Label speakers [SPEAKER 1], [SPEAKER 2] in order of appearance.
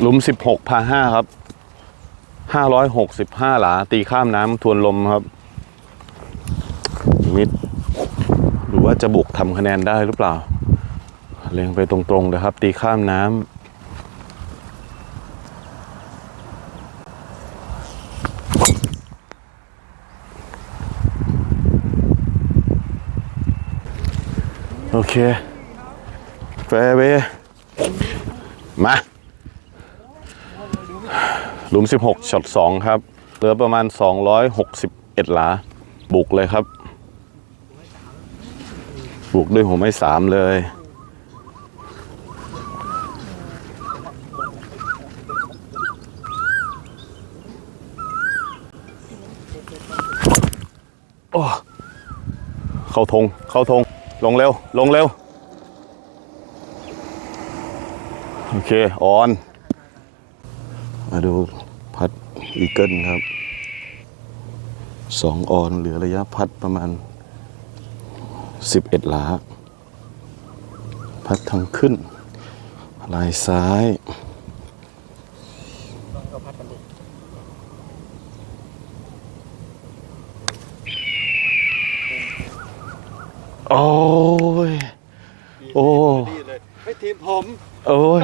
[SPEAKER 1] หลุมสิบหกพาห้าครับห้าร้อยหกสิบห้าหลา ตีข้ามน้ำทวนลมครับมิดดูว่าจะบุกทำคะแนนได้หรือเปล่า เล็งไปตรงๆนะครับ ตีข้ามน้ำโอเคแฟร์เวมา หลุม 16ช็อต2ครับเหลือประมาณ 261 หลา บุกเลยครับ บุกด้วยหัวไม้สามเลย โอ้เข้าธงเข้าธงลงเร็ว ลงเร็ว โอเค ออน มาดูพัดอีเกิลครับสองออนเหลือระยะพัดประมาณ 11 หลา พัดทางขึ้น ลายซ้ายโอ้ย โอ้
[SPEAKER 2] ดีเลยให้ทีมผม
[SPEAKER 1] โอ้ย